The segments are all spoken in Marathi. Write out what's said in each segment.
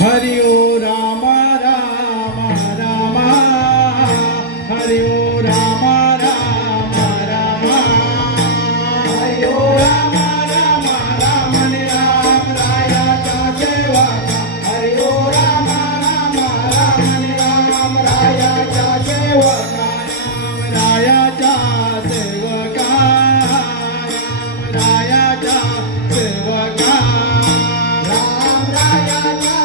हरि ओ राम राम राम हरि ओ राम राम राम हरि ओ राम राम राम राम रायाचा सेवक हरि ओ राम राम राम राम रायाचा सेवक रायाचा सेवक रायाचा सेवक राम रायाचा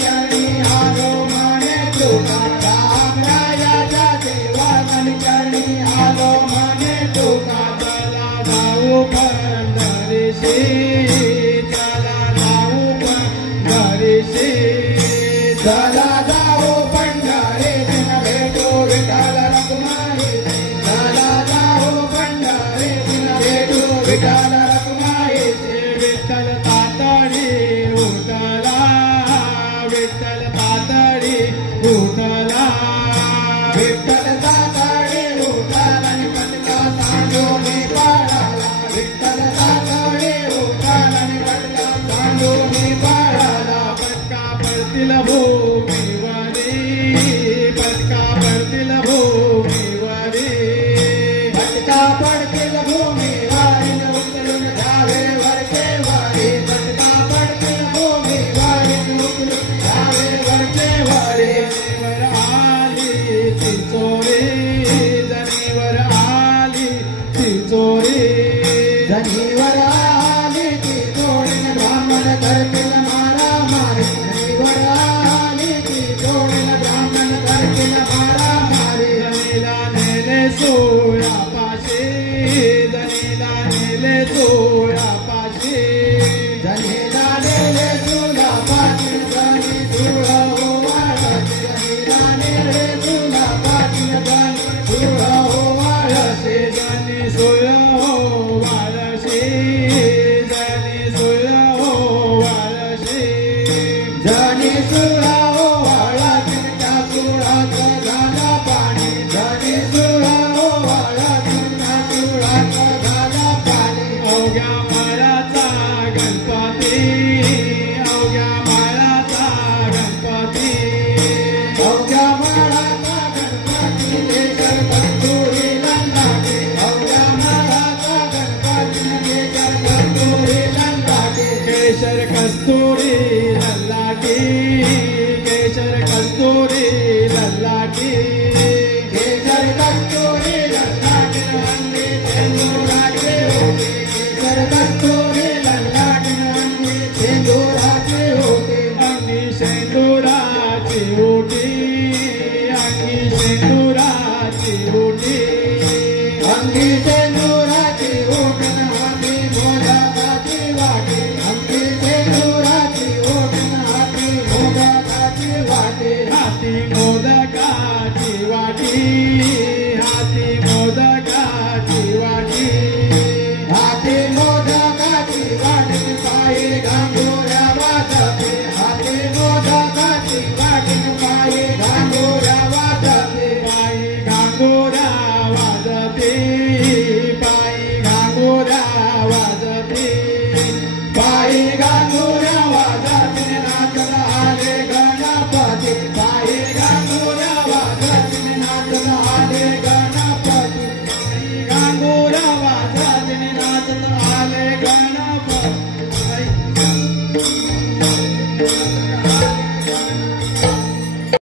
चरणी आलो मने तुका राम रायाच्या देवान चरणी आलो मने तुका चला जाऊ पंढरीशी चला जाऊ पंढरीशी चला जाऊ पंढरीशी भेटू विठ्ठल रखुमाई चला जाऊ पंढरीशी भेटू विठ्ठल रखुमाई विठ्ठल तातडी उठला विठ्ठल तातडी उठला विठ्ठल तातडी उठला आणि पटका सांडूनी पाळाला विठ्ठल तातडी उठला आणि पटका सांडूनी पाळाला पटका पडतील भूमीवरी पटका पडतील भूमीवरी पटका पडतील भूमीवरी उचलून घ्यावे वरचे वारी पटका पडतील भूमीवरी उचलून घ्यावे वरचे वारी जनीवर आली ती चोरी जनीवर आली ती चोरी जनीवर आली ती चोरी ब्राह्मण करतील मारा मारी जनीवर आली ती चोरी ब्राह्मण करतील मारा मारी जनीला नेले सोळापाशी जनीला नेले सोळापाशी जनीला नेले सोळापाशी जनी धूळ ओवाळशी जनीला नेले सोळापाशी जनी धूळ ओवाळशी जनी सोळ ओवाळशी जनी सोळ ओवाळशी जनी सोळ ओवाळशी त्या सोळाचं झाला पाणी जनी सोळ ओवाळशी त्या सोळाचं झाला पाणी अवघ्या माळाचा गणपती अवघ्या माळाचा गणपती अवघ्या माळाचा गणपती केशर कस्तुरी लंगाटे अवघ्या माळाचा गणपती केशर कस्तुरी लंगाटे केशर कस्तुरी लल्लाटी केशर कस्तुरी लल्लाटी केशर कस्तुरी लल्लाटी अंगी सेंदुराचे होते केशर कस्तुरी लल्लाटी अंगी सेंदुराचे होते अंगी सेंदुराची होती अंगी सेंदुराची होती अंगी सेंदुराची ओढण हाती मोदकाची वाटे अंगी सेंदुराची ओढण हाती मोदकाची वाटे हाती मोदकाची वाटी हाती मोदकाची वाटी हाती मोदकाची वाटी पायी गांगोऱ्या वाजते हाती मोदकाची वाटी पायी गांगोऱ्या वाजते